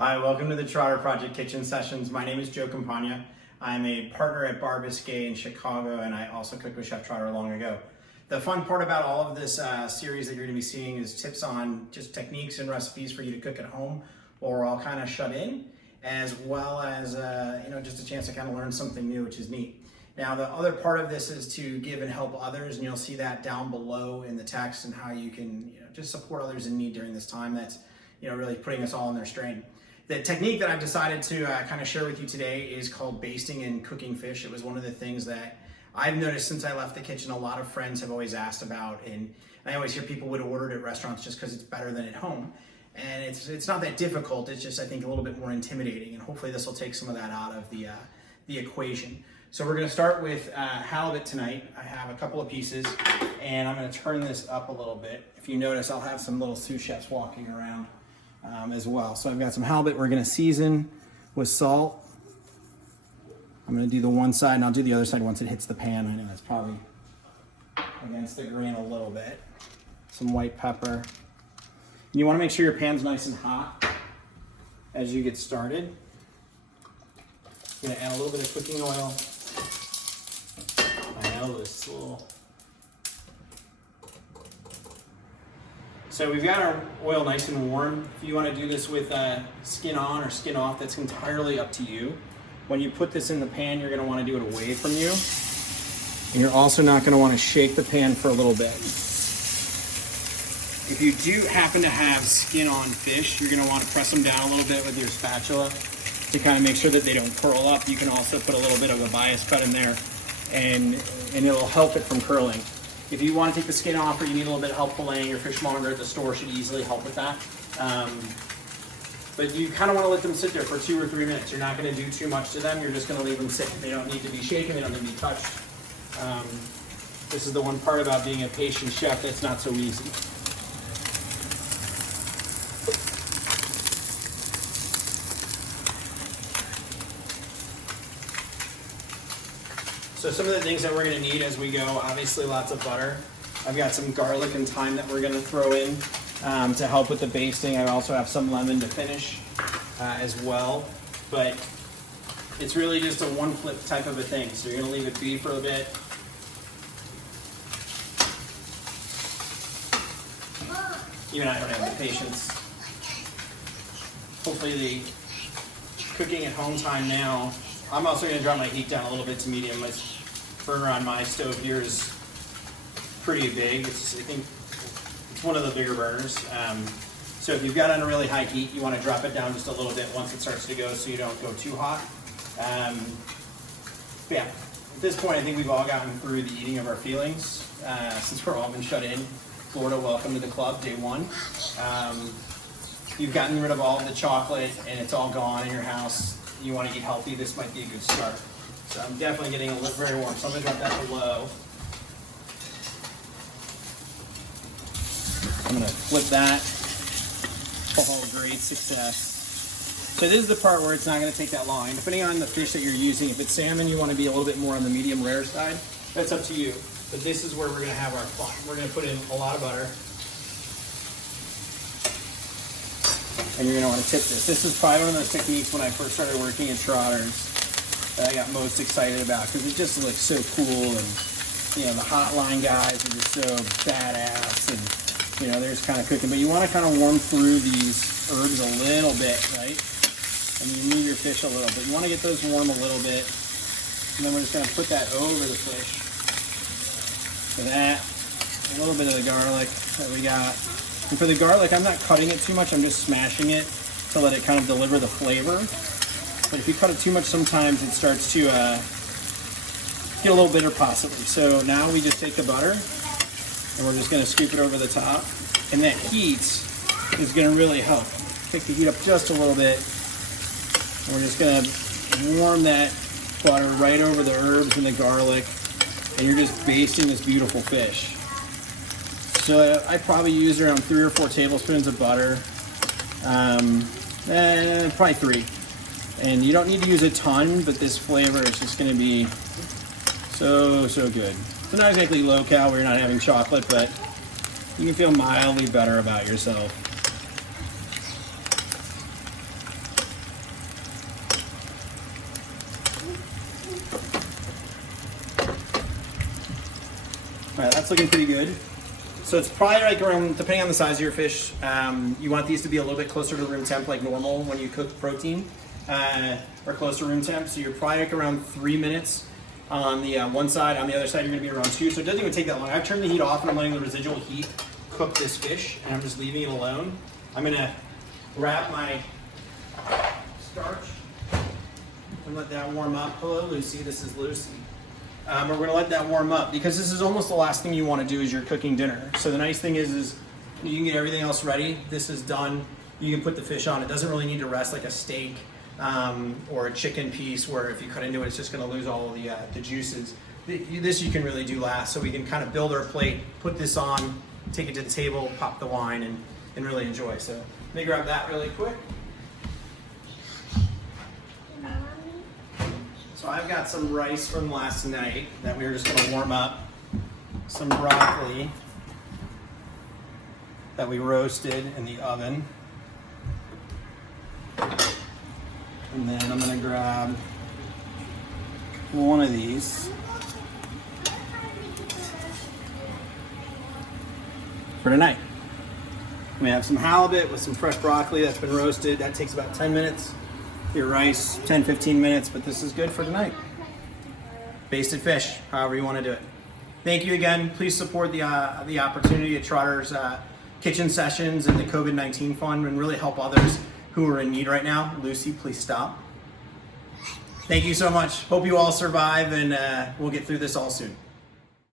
Hi, welcome to the Trotter Project Kitchen Sessions. My name is Joe Campagna. I'm a partner at Baste in Chicago, and I also cooked with Chef Trotter long ago. The fun part about all of this series that you're going to be seeing is tips on just techniques and recipes for you to cook at home while we're all kind of shut in, as well as just a chance to kind of learn something new, which is neat. Now, the other part of this is to give and help others, and you'll see that down below in the text and how you can just support others in need during this time that's really putting us all in their strain. The technique that I've decided to kind of share with you today is called basting and cooking fish. It was one of the things that I've noticed since I left the kitchen. A lot of friends have always asked about, and I always hear people would order it at restaurants just because it's better than at home. And it's not that difficult. It's just, I think, a little bit more intimidating, and hopefully this will take some of that out of the equation. So we're going to start with halibut tonight. I have a couple of pieces, and I'm going to turn this up a little bit. If you notice, I'll have some little sous chefs walking around as well. So I've got some halibut we're going to season with salt. I'm going to do the one side, and I'll do the other side once it hits the pan. I know that's probably against the grain a little bit. Some white pepper. You want to make sure your pan's nice and hot as you get started. I'm going to add a little bit of cooking oil. I know this little. So we've got our oil nice and warm. If you want to do this with skin on or skin off, that's entirely up to you. When you put this in the pan, you're going to want to do it away from you. And you're also not going to want to shake the pan for a little bit. If you do happen to have skin on fish, you're going to want to press them down a little bit with your spatula to kind of make sure that they don't curl up. You can also put a little bit of a bias cut in there, and it'll help it from curling. If you want to take the skin off or you need a little bit of help filleting, your fishmonger at the store should easily help with that. But you kind of want to let them sit there for 2 or 3 minutes. You're not going to do too much to them. You're just going to leave them sit. They don't need to be shaken. They don't need to be touched. This is the one part about being a patient chef that's not so easy. So some of the things that we're going to need as we go, obviously lots of butter. I've got some garlic and thyme that we're going to throw in to help with the basting. I also have some lemon to finish as well. But it's really just a one flip type of a thing. So you're going to leave it be for a bit. Even I don't have the patience. Hopefully the cooking at home time now. I'm also going to drop my heat down a little bit to medium. My burner on my stove here is pretty big. I think it's one of the bigger burners. So if you've got on a really high heat, you want to drop it down just a little bit once it starts to go so you don't go too hot. But yeah, at this point I think we've all gotten through the eating of our feelings since we're all been shut in. Florida, welcome to the club, day one. You've gotten rid of all of the chocolate and it's all gone in your house. You want to eat healthy, this might be a good start. So I'm definitely getting very warm, so I'm going to drop that to low. I'm going to flip that. Oh, great success. So this is the part where it's not going to take that long. And depending on the fish that you're using, if it's salmon, you want to be a little bit more on the medium rare side. That's up to you. But this is where we're going to have our fun. We're going to put in a lot of butter. And you're going to want to tip this. This is probably one of those techniques when I first started working at Trotter's that I got most excited about because it just looks so cool, and the hotline guys are just so badass, and there's kind of cooking. But you want to kind of warm through these herbs a little bit, right? And you move your fish a little bit. You want to get those warm a little bit, and then we're just going to put that over the fish. So that, a little bit of the garlic that we got. And for the garlic, I'm not cutting it too much. I'm just smashing it to let it kind of deliver the flavor. But if you cut it too much, sometimes it starts to get a little bitter possibly. So now we just take the butter and we're just going to scoop it over the top. And that heat is going to really help. Take the heat up just a little bit. And we're just going to warm that butter right over the herbs and the garlic. And you're just basting this beautiful fish. So I probably use around 3 or 4 tablespoons of butter, probably 3. And you don't need to use a ton, but this flavor is just going to be so good. So not exactly low cal, we're not having chocolate, but you can feel mildly better about yourself. All right, that's looking pretty good. So it's probably like around, depending on the size of your fish, you want these to be a little bit closer to room temp like normal when you cook protein, or close to room temp. So you're probably like around 3 minutes on the one side. On the other side, you're gonna be around 2. So it doesn't even take that long. I've turned the heat off and I'm letting the residual heat cook this fish, and I'm just leaving it alone. I'm gonna wrap my starch and let that warm up. Hello, Lucy. This is Lucy. We're gonna let that warm up because this is almost the last thing you want to do as you're cooking dinner. So the nice thing is you can get everything else ready. This is done. You can put the fish on. It doesn't really need to rest like a steak or a chicken piece, where if you cut into it, it's just gonna lose all the juices. This you can really do last. So we can kind of build our plate, put this on, take it to the table, pop the wine, and really enjoy. So let me grab that really quick. So I've got some rice from last night that we were just gonna warm up. Some broccoli that we roasted in the oven. And then I'm gonna grab one of these for tonight. We have some halibut with some fresh broccoli that's been roasted. That takes about 10 minutes. Your rice, 10-15 minutes, but this is good for tonight. Basted fish, however you want to do it. Thank you again. Please support the opportunity at Trotter's Kitchen Sessions and the COVID-19 Fund, and really help others who are in need right now. Lucy, please stop. Thank you so much. Hope you all survive, and we'll get through this all soon.